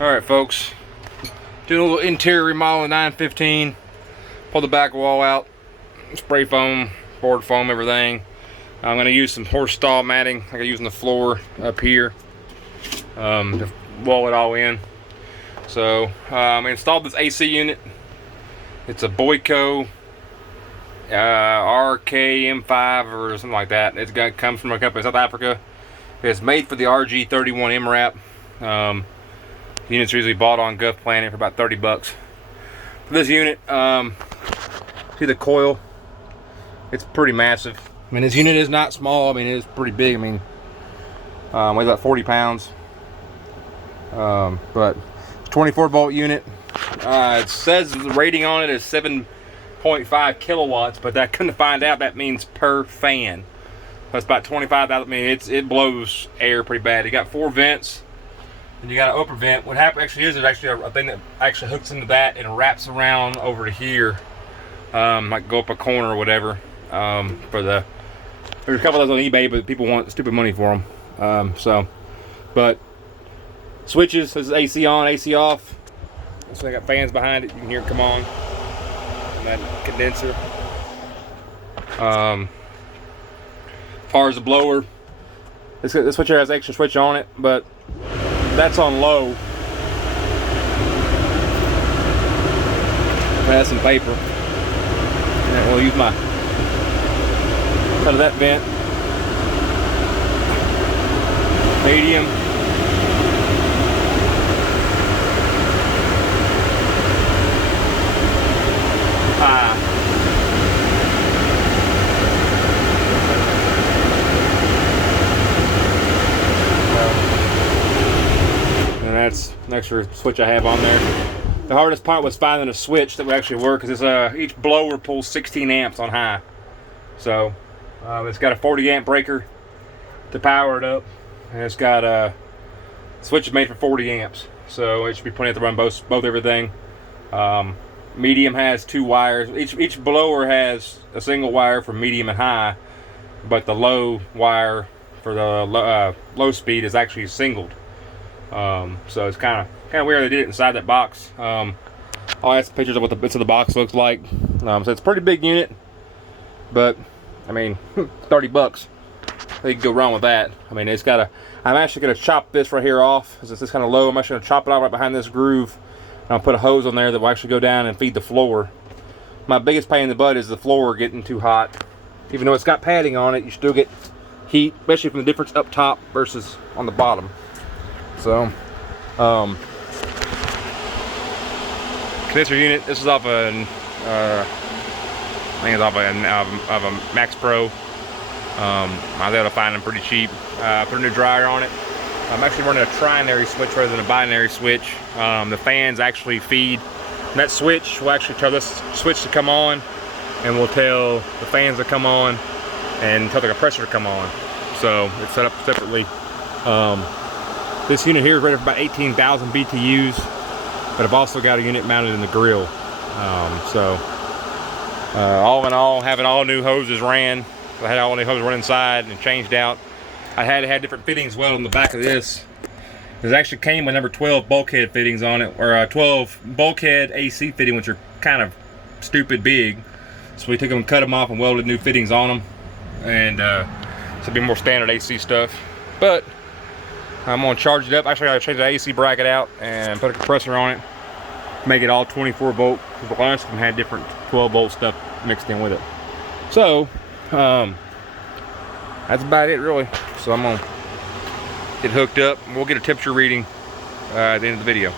Alright folks, doing a little interior remodel of 915. Pull the back wall out, spray foam, board foam, everything. I'm going to use some horse stall matting like I use on the floor up here to wall it all in. So I installed this AC unit. It's a Booyco RKM5 or something like that. Comes from a company in South Africa. It's made for the RG31 MRAP. Units are usually bought on Gulf Planet for about 30 bucks. For this unit, see the coil? It's pretty massive. I mean, this unit is not small. I mean, it's pretty big. I mean, weighs about 40 pounds. But it's a 24 volt unit. It says the rating on it is 7.5 kilowatts, but that couldn't find out that means per fan. That's about 25,000. I mean, it blows air pretty bad. You got 4 vents. And you got an upper vent. What happens actually is there's actually a thing that actually hooks into that and wraps around over to here, like go up a corner or whatever. There's a couple of those on eBay, but people want stupid money for them. But switches. This is AC on, AC off. So I got fans behind it. You can hear it come on. And that condenser. As far as the blower, this switch here has an extra switch on it, but that's on low. I have some paper. And we'll use my cut of that vent. Medium. High. And that's an extra switch I have on there. The hardest part was finding a switch that would actually work, because each blower pulls 16 amps on high. So it's got a 40 amp breaker to power it up, and it's got a switch made for 40 amps. So it should be plenty to run both everything. Medium has 2 wires. Each blower has a single wire for medium and high, but the low wire for the low speed is actually singled. So it's kind of weird they did it inside that box. I'll add some pictures of what the bits of the box looks like. So it's a pretty big unit, but I mean, 30 bucks. They can go wrong with that. I mean, it's got I'm actually going to chop this right here off, because it's this kind of low. I'm actually going to chop it off right behind this groove. And I'll put a hose on there that will actually go down and feed the floor. My biggest pain in the butt is the floor getting too hot. Even though it's got padding on it, you still get heat, especially from the difference up top versus on the bottom. So, condenser unit. This is off I think it's off of a Max Pro. I was able to find them pretty cheap. Put a new dryer on it. I'm actually running a trinary switch rather than a binary switch. The fans actually feed. And that switch will actually tell this switch to come on, and will tell the fans to come on, and tell the compressor to come on. So it's set up separately. This unit here is rated for about 18,000 BTUs, but I've also got a unit mounted in the grill. All in all, having all new hoses ran. I had all new hoses run inside and changed out. I had different fittings well on the back of this. It actually came with number 12 bulkhead fittings on it, or 12 bulkhead AC fitting, which are kind of stupid big. So we took them and cut them off and welded new fittings on them, and so it'll be more standard AC stuff. But I'm gonna charge it up. Actually, I gotta change the AC bracket out and put a compressor on it, make it all 24 volt. The last one had different 12 volt stuff mixed in with it. So that's about it really. So I'm gonna get hooked up and we'll get a temperature reading at the end of the video.